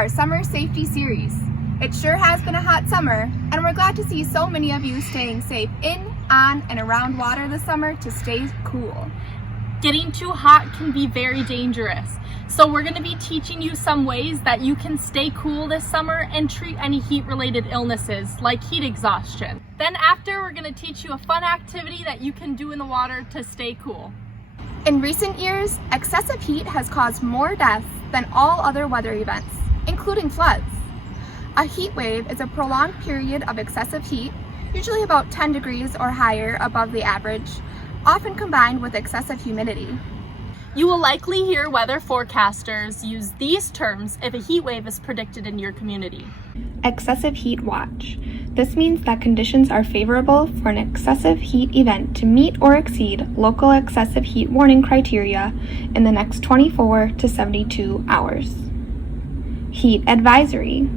our Summer Safety Series. It sure has been a hot summer, and we're glad to see so many of you staying safe in, on, and around water this summer to stay cool. Getting too hot can be very dangerous, so we're going to be teaching you some ways that you can stay cool this summer and treat any heat-related illnesses like heat exhaustion. Then after, we're going to teach you a fun activity that you can do in the water to stay cool. In recent years, excessive heat has caused more deaths than all other weather events, including floods. A heat wave is a prolonged period of excessive heat, usually about 10 degrees or higher above the average, often combined with excessive humidity. You will likely hear weather forecasters use these terms if a heat wave is predicted in your community. Excessive heat watch. This means that conditions are favorable for an excessive heat event to meet or exceed local excessive heat warning criteria in the next 24 to 72 hours. Heat advisory.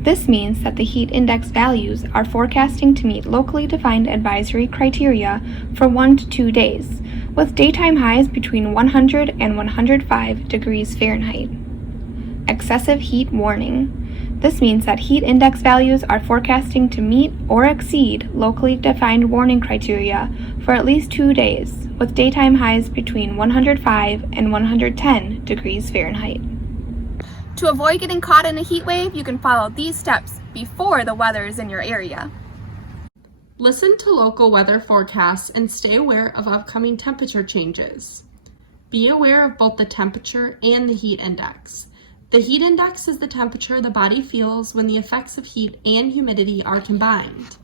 This means that the heat index values are forecasting to meet locally defined advisory criteria for 1 to 2 days, with daytime highs between 100 and 105 degrees Fahrenheit. Excessive heat warning. This means that heat index values are forecasting to meet or exceed locally defined warning criteria for at least 2 days, with daytime highs between 105 and 110 degrees Fahrenheit. To avoid getting caught in a heat wave, you can follow these steps before the weather is in your area. Listen to local weather forecasts and stay aware of upcoming temperature changes. Be aware of both the temperature and the heat index. The heat index is the temperature the body feels when the effects of heat and humidity are combined.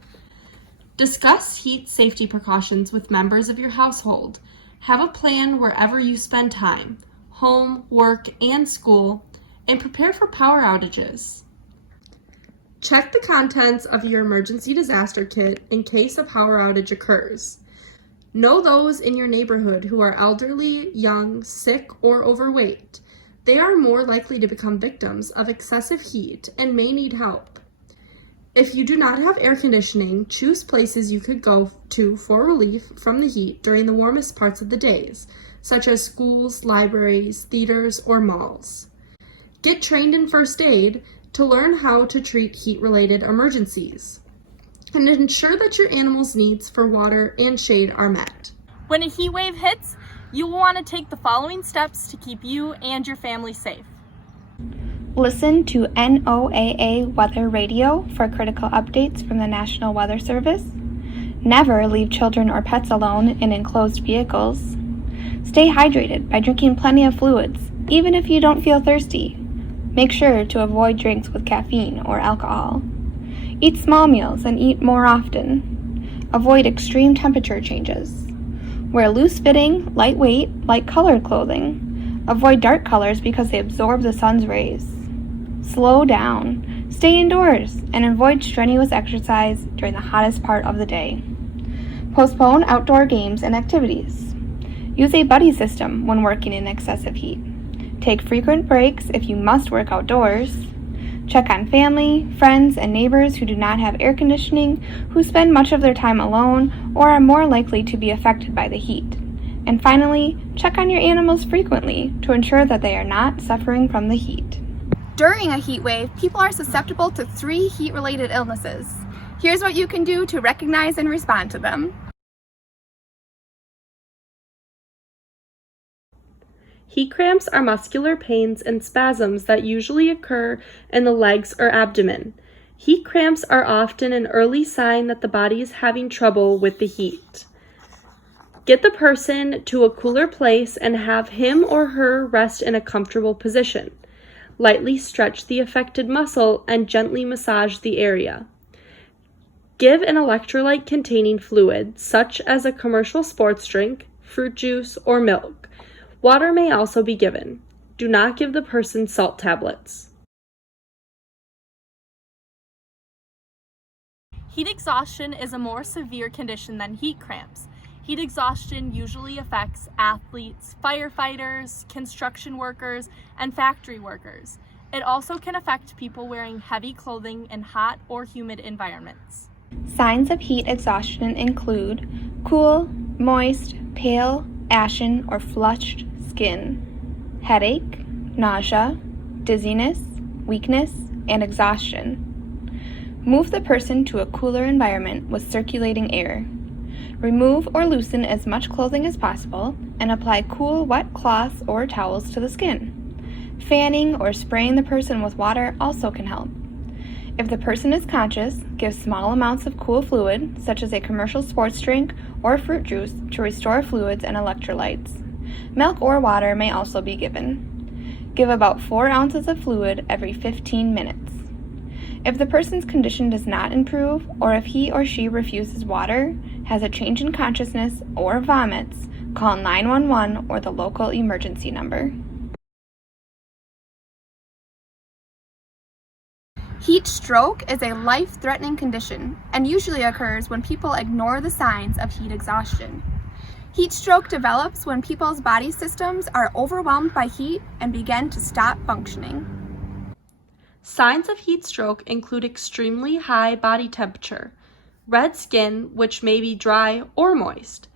Discuss heat safety precautions with members of your household. Have a plan wherever you spend time, home, work, and school, and prepare for power outages. Check the contents of your emergency disaster kit in case a power outage occurs. Know those in your neighborhood who are elderly, young, sick, or overweight. They are more likely to become victims of excessive heat and may need help. If you do not have air conditioning, choose places you could go to for relief from the heat during the warmest parts of the days, such as schools, libraries, theaters, or malls. Get trained in first aid to learn how to treat heat-related emergencies, and ensure that your animal's needs for water and shade are met. When a heat wave hits, you will want to take the following steps to keep you and your family safe. Listen to NOAA Weather Radio for critical updates from the National Weather Service. Never leave children or pets alone in enclosed vehicles. Stay hydrated by drinking plenty of fluids, even if you don't feel thirsty. Make sure to avoid drinks with caffeine or alcohol. Eat small meals and eat more often. Avoid extreme temperature changes. Wear loose-fitting, lightweight, light-colored clothing. Avoid dark colors because they absorb the sun's rays. Slow down. Stay indoors and avoid strenuous exercise during the hottest part of the day. Postpone outdoor games and activities. Use a buddy system when working in excessive heat. Take frequent breaks if you must work outdoors. Check on family, friends, and neighbors who do not have air conditioning, who spend much of their time alone, or are more likely to be affected by the heat. And finally, check on your animals frequently to ensure that they are not suffering from the heat. During a heat wave, people are susceptible to 3 heat-related illnesses. Here's what you can do to recognize and respond to them. Heat cramps are muscular pains and spasms that usually occur in the legs or abdomen. Heat cramps are often an early sign that the body is having trouble with the heat. Get the person to a cooler place and have him or her rest in a comfortable position. Lightly stretch the affected muscle and gently massage the area. Give an electrolyte-containing fluid, such as a commercial sports drink, fruit juice, or milk. Water may also be given. Do not give the person salt tablets. Heat exhaustion is a more severe condition than heat cramps. Heat exhaustion usually affects athletes, firefighters, construction workers, and factory workers. It also can affect people wearing heavy clothing in hot or humid environments. Signs of heat exhaustion include cool, moist, pale, ashen, or flushed skin, headache, nausea, dizziness, weakness, and exhaustion. Move the person to a cooler environment with circulating air. Remove or loosen as much clothing as possible and apply cool, wet cloths or towels to the skin. Fanning or spraying the person with water also can help. If the person is conscious, give small amounts of cool fluid, such as a commercial sports drink or fruit juice, to restore fluids and electrolytes. Milk or water may also be given. Give about 4 ounces of fluid every 15 minutes. If the person's condition does not improve, or if he or she refuses water, has a change in consciousness, or vomits, call 911 or the local emergency number. Heat stroke is a life-threatening condition and usually occurs when people ignore the signs of heat exhaustion. Heat stroke develops when people's body systems are overwhelmed by heat and begin to stop functioning. Signs of heat stroke include extremely high body temperature, red skin, which may be dry or moist,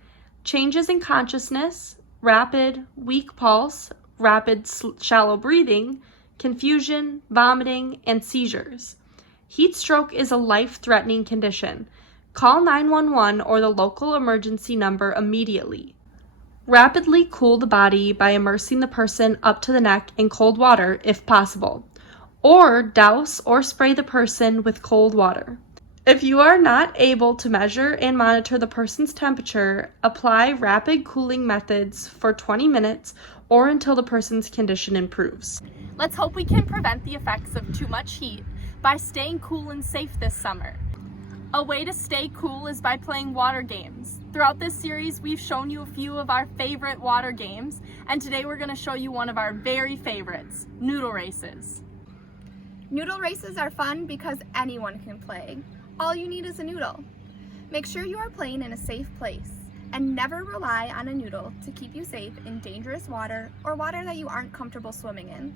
changes in consciousness, rapid, weak pulse, rapid, shallow breathing, confusion, vomiting, and seizures. Heat stroke is a life-threatening condition. Call 911 or the local emergency number immediately. Rapidly cool the body by immersing the person up to the neck in cold water if possible, or douse or spray the person with cold water. If you are not able to measure and monitor the person's temperature, apply rapid cooling methods for 20 minutes or until the person's condition improves. Let's hope we can prevent the effects of too much heat by staying cool and safe this summer. A way to stay cool is by playing water games. Throughout this series, we've shown you a few of our favorite water games, and today we're going to show you one of our very favorites, noodle races. Noodle races are fun because anyone can play. All you need is a noodle. Make sure you are playing in a safe place and never rely on a noodle to keep you safe in dangerous water or water that you aren't comfortable swimming in.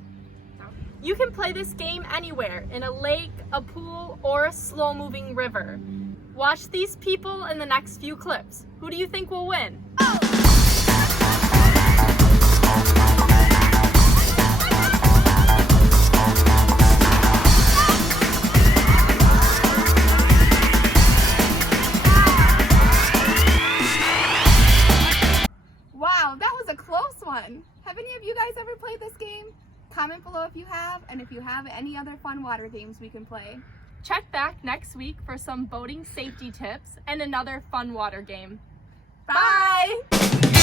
You can play this game anywhere, in a lake, a pool, or a slow-moving river. Watch these people in the next few clips. Who do you think will win? Wow, that was a close one. Have any of you guys ever played this game? Comment below if you have, and if you have any other fun water games we can play. Check back next week for some boating safety tips and another fun water game. Bye!